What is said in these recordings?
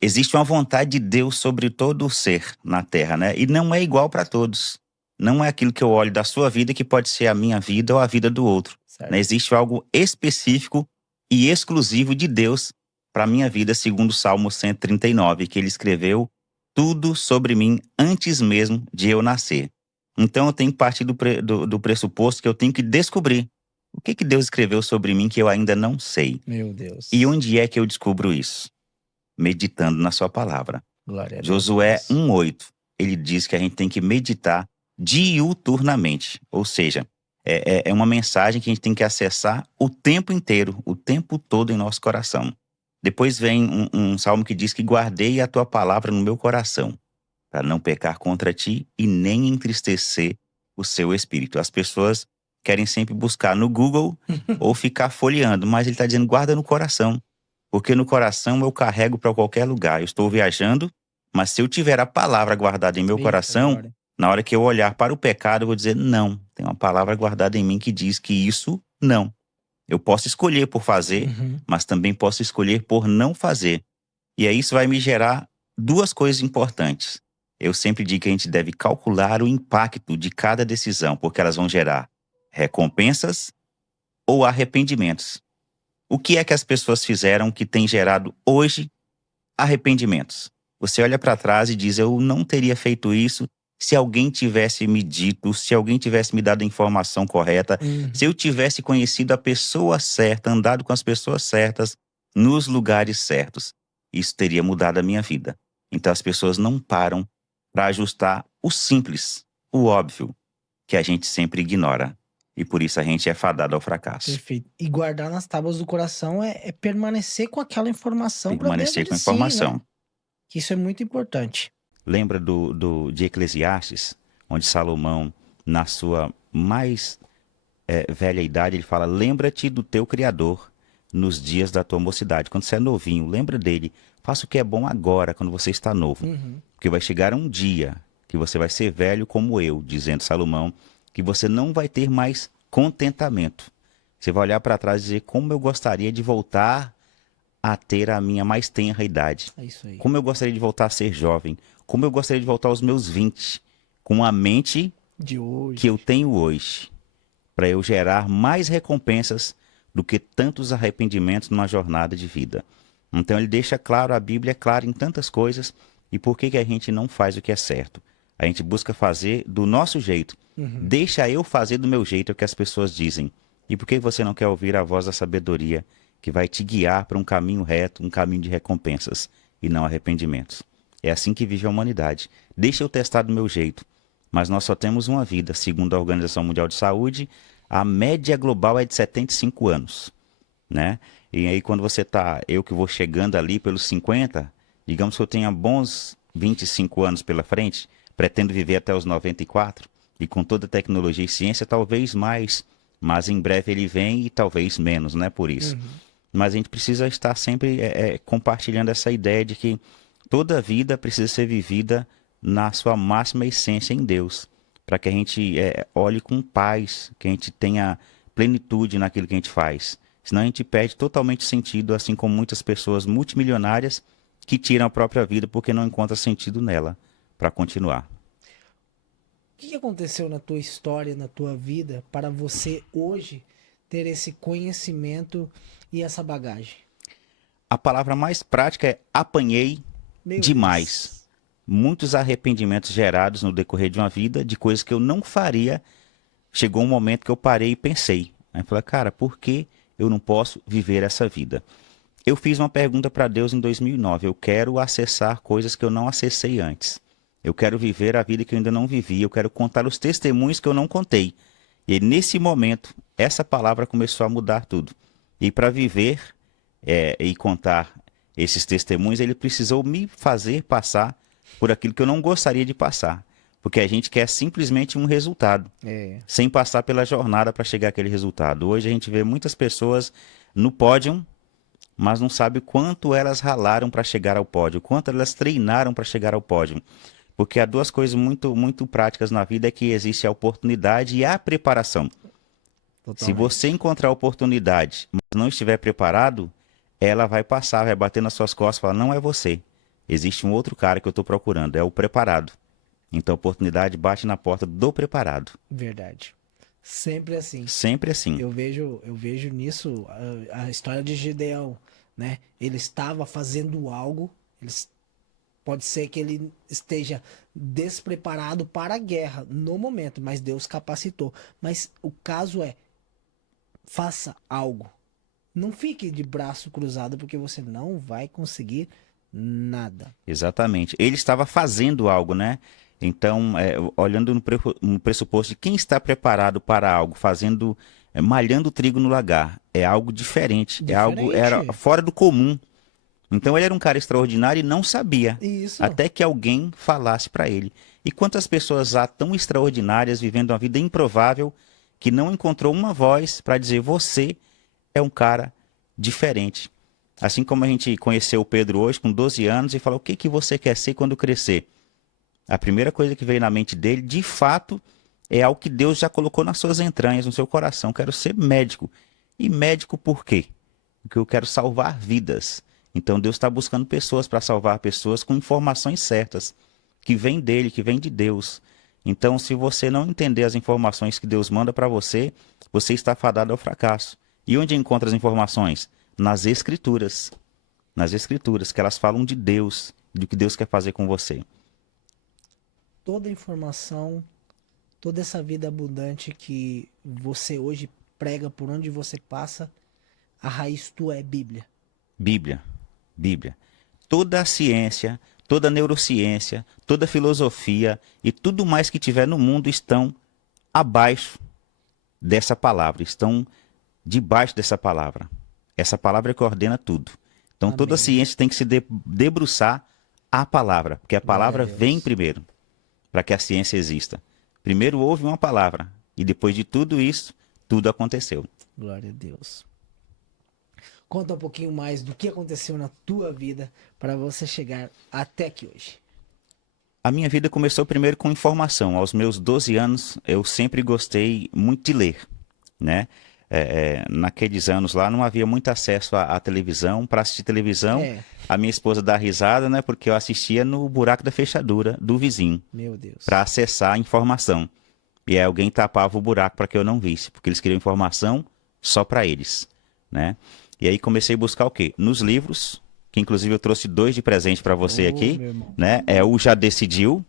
Existe uma vontade de Deus sobre todo o ser na Terra, né? E não é igual para todos. Não é aquilo que eu olho da sua vida que pode ser a minha vida ou a vida do outro, né? Certo. Existe algo específico e exclusivo de Deus para a minha vida, segundo o Salmo 139, que ele escreveu tudo sobre mim antes mesmo de eu nascer. Então eu tenho que partir do pressuposto que eu tenho que descobrir o que Deus escreveu sobre mim que eu ainda não sei. Meu Deus. E onde é que eu descubro isso? Meditando na sua palavra. Glória a Deus. Josué 1:8, ele diz que a gente tem que meditar diuturnamente, ou seja, é uma mensagem que a gente tem que acessar o tempo inteiro, o tempo todo em nosso coração. Depois vem um salmo que diz que guardei a tua palavra no meu coração, para não pecar contra ti e nem entristecer o seu espírito. As pessoas querem sempre buscar no Google ou ficar folheando, mas ele está dizendo guarda no coração, porque no coração eu carrego para qualquer lugar. Eu estou viajando, mas se eu tiver a palavra guardada em meu Eita, coração, glória. na hora que eu olhar para o pecado, eu vou dizer não. Tem uma palavra guardada em mim que diz que isso não. Eu posso escolher por fazer, Uhum. mas também posso escolher por não fazer. E aí isso vai me gerar duas coisas importantes. Eu sempre digo que a gente deve calcular o impacto de cada decisão, porque elas vão gerar recompensas ou arrependimentos. O que é que as pessoas fizeram que tem gerado hoje arrependimentos? Você olha para trás e diz, eu não teria feito isso se alguém tivesse me dito, se alguém tivesse me dado a informação correta, se eu tivesse conhecido a pessoa certa, andado com as pessoas certas, nos lugares certos. Isso teria mudado a minha vida. Então as pessoas não param para ajustar o simples, o óbvio, que a gente sempre ignora. E por isso a gente é fadado ao fracasso. Perfeito. E guardar nas tábuas do coração é permanecer com aquela informação para dentro Permanecer de com a si, informação. né? Que isso é muito importante. Lembra de Eclesiastes, onde Salomão, na sua mais velha idade, ele fala, lembra-te do teu Criador nos dias da tua mocidade. Quando você é novinho, lembra dele. Faça o que é bom agora, quando você está novo. Porque vai chegar um dia que você vai ser velho como eu, dizendo Salomão, que você não vai ter mais contentamento. Você vai olhar para trás e dizer, como eu gostaria de voltar a ter a minha mais tenra idade. É isso aí. Como eu gostaria de voltar a ser jovem. Como eu gostaria de voltar aos meus 20, com a mente De hoje. que eu tenho hoje, para eu gerar mais recompensas do que tantos arrependimentos numa jornada de vida. Então ele deixa claro, a Bíblia é clara em tantas coisas, e por que a gente não faz o que é certo? A gente busca fazer do nosso jeito. Deixa eu fazer do meu jeito, é o que as pessoas dizem. E por que você não quer ouvir a voz da sabedoria que vai te guiar para um caminho reto, um caminho de recompensas e não arrependimentos? É assim que vive a humanidade. Deixa eu testar do meu jeito. Mas nós só temos uma vida. Segundo a Organização Mundial de Saúde, a média global é de 75 anos, né? E aí quando você tá, eu que vou chegando ali pelos 50, digamos que eu tenha bons 25 anos pela frente, pretendo viver até os 94, e com toda a tecnologia e ciência, talvez mais, mas em breve ele vem e talvez menos, né? Por isso. Mas a gente precisa estar sempre compartilhando essa ideia de que toda vida precisa ser vivida na sua máxima essência em Deus, para que a gente olhe com paz, que a gente tenha plenitude naquilo que a gente faz. Senão a gente perde totalmente sentido, assim como muitas pessoas multimilionárias que tiram a própria vida porque não encontram sentido nela para continuar. O que aconteceu na tua história, na tua vida, para você hoje ter esse conhecimento e essa bagagem? A palavra mais prática é apanhei Meu demais. Deus. Muitos arrependimentos gerados no decorrer de uma vida de coisas que eu não faria. Chegou um momento que eu parei e pensei. Aí eu falei, cara, por que eu não posso viver essa vida? Eu fiz uma pergunta para Deus em 2009. Eu quero acessar coisas que eu não acessei antes. Eu quero viver a vida que eu ainda não vivi. Eu quero contar os testemunhos que eu não contei. E nesse momento, essa palavra começou a mudar tudo. E para viver e contar esses testemunhos, ele precisou me fazer passar por aquilo que eu não gostaria de passar. Porque a gente quer simplesmente um resultado, sem passar pela jornada para chegar àquele resultado. Hoje a gente vê muitas pessoas no pódio, mas não sabe quanto elas ralaram para chegar ao pódio, quanto elas treinaram para chegar ao pódio. Porque há duas coisas muito, muito práticas na vida, é que existe a oportunidade e a preparação. Se Totalmente. você encontrar a oportunidade, mas não estiver preparado, ela vai passar, vai bater nas suas costas e falar, não é você. Existe um outro cara que eu estou procurando, é o preparado. Então a oportunidade bate na porta do preparado. Verdade. Sempre assim. Sempre assim. Eu vejo nisso a história de Gideão, né? Ele estava fazendo algo, pode ser que ele esteja despreparado para a guerra no momento, mas Deus capacitou. Mas o caso é, faça algo. Não fique de braço cruzado, porque você não vai conseguir nada. Exatamente. Ele estava fazendo algo, né? Então, olhando no pressuposto de quem está preparado para algo, fazendo, malhando trigo no lagar, é algo diferente, é algo era Diferente. fora do comum. Então, ele era um cara extraordinário e não sabia, Isso. até que alguém falasse para ele. E quantas pessoas há tão extraordinárias vivendo uma vida improvável que não encontrou uma voz para dizer você é um cara diferente. Assim como a gente conheceu o Pedro hoje com 12 anos e falou: o que que você quer ser quando crescer? A primeira coisa que veio na mente dele, de fato, é algo que Deus já colocou nas suas entranhas, no seu coração. Quero ser médico. E médico por quê? Porque eu quero salvar vidas. Então Deus está buscando pessoas para salvar pessoas com informações certas, que vêm dele, que vêm de Deus. Então, se você não entender as informações que Deus manda para você, você está fadado ao fracasso. E onde encontra as informações? Nas Escrituras. Nas Escrituras, que elas falam de Deus, do que Deus quer fazer com você. Toda informação, toda essa vida abundante que você hoje prega por onde você passa, a raiz tua é Bíblia. Bíblia. Bíblia. Toda a ciência, toda a neurociência, toda a filosofia e tudo mais que tiver no mundo estão abaixo dessa palavra, estão debaixo dessa palavra. Essa palavra é que ordena tudo. Então toda a Amém. ciência tem que se debruçar à palavra, porque a palavra Glória a vem Deus. primeiro, para que a ciência exista. Primeiro houve uma palavra, e depois de tudo isso, tudo aconteceu. Glória a Deus. Conta um pouquinho mais do que aconteceu na tua vida para você chegar até aqui hoje. A minha vida começou primeiro com informação. Aos meus 12 anos, eu sempre gostei muito de ler, né? Naqueles anos lá não havia muito acesso à televisão. Para assistir televisão, É, a minha esposa dá risada, né? Porque eu assistia no buraco da fechadura do vizinho, meu Deus. para acessar a informação. E aí alguém tapava o buraco para que eu não visse, porque eles queriam informação só para eles, né? E aí comecei a buscar o quê? Nos livros, que inclusive eu trouxe 2 de presente para você Ô, aqui, meu irmão. né? É o Já Decidiu.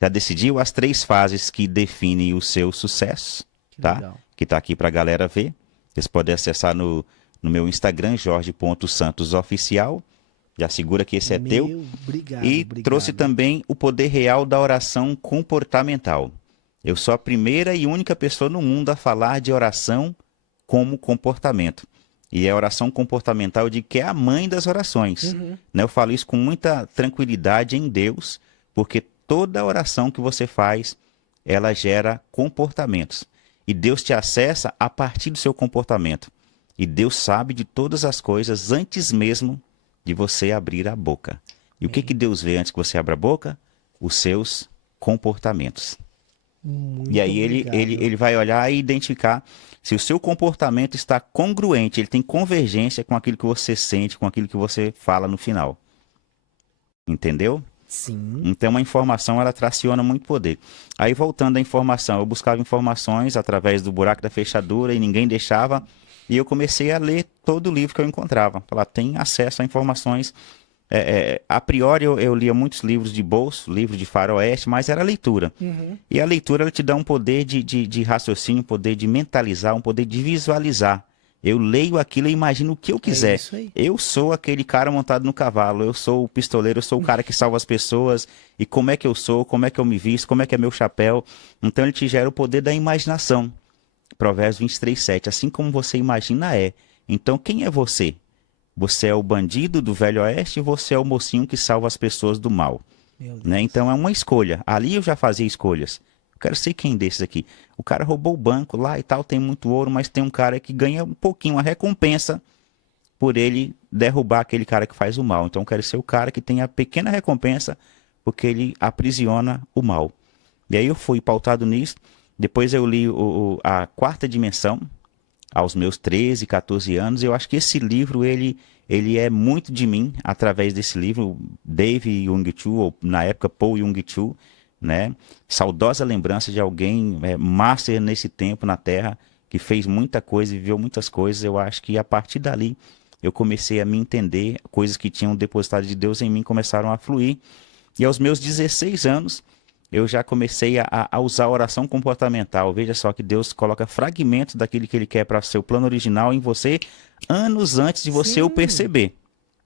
Já decidiu as 3 fases que definem o seu sucesso, Que tá? legal. Que tá aqui pra galera ver. Vocês podem acessar no meu Instagram, jorge.santosoficial. Já segura que esse é teu. Obrigado, E obrigado. trouxe também o poder real da oração comportamental. Eu sou a primeira e única pessoa no mundo a falar de oração como comportamento. E a oração comportamental, eu digo que é a mãe das orações. Uhum. Né? Eu falo isso com muita tranquilidade em Deus, porque toda oração que você faz, ela gera comportamentos. E Deus te acessa a partir do seu comportamento. E Deus sabe de todas as coisas antes mesmo de você abrir a boca. E o que Deus vê antes que você abra a boca? Os seus comportamentos. Muito E aí obrigado. ele vai olhar e identificar se o seu comportamento está congruente, ele tem convergência com aquilo que você sente, com aquilo que você fala no final. Entendeu? Sim. Então a informação ela traciona muito poder. Aí voltando à informação, eu buscava informações através do buraco da fechadura e ninguém deixava. E eu comecei a ler todo o livro que eu encontrava. Falar, tem acesso a informações. A priori eu lia muitos livros de bolso, livros de faroeste, mas era leitura. Uhum. E a leitura ela te dá um poder de raciocínio, um poder de mentalizar, um poder de visualizar. Eu leio aquilo e imagino o que eu quiser. isso aí. Eu sou aquele cara montado no cavalo, eu sou o pistoleiro, eu sou o cara que salva as pessoas. E como é que eu sou, como é que eu me visto, como é que é meu chapéu. Então ele te gera o poder da imaginação. Provérbios 23:7. Assim como você imagina é. Então quem é você? Você é o bandido do Velho Oeste e você é o mocinho que salva as pessoas do mal. Meu Deus. Né? Então é uma escolha. Ali eu já fazia escolhas. Eu quero ser quem desses aqui. O cara roubou o banco lá e tal, tem muito ouro, mas tem um cara que ganha um pouquinho, a recompensa por ele derrubar aquele cara que faz o mal. Então eu quero ser o cara que tem a pequena recompensa porque ele aprisiona o mal. E aí eu fui pautado nisso. Depois eu li a Quarta Dimensão, aos meus 13, 14 anos. Eu acho que esse livro, ele ele é muito de mim através desse livro, Dave Jung Cho, ou na época Paul Jung Cho, né? Saudosa lembrança de alguém master nesse tempo na Terra, que fez muita coisa e viveu muitas coisas. Eu acho que a partir dali eu comecei a me entender, coisas que tinham depositado de Deus em mim começaram a fluir. E aos meus 16 anos, eu já comecei a usar a oração comportamental. Veja só que Deus coloca fragmentos daquilo que Ele quer para o seu plano original em você, anos antes de você o Sim. perceber.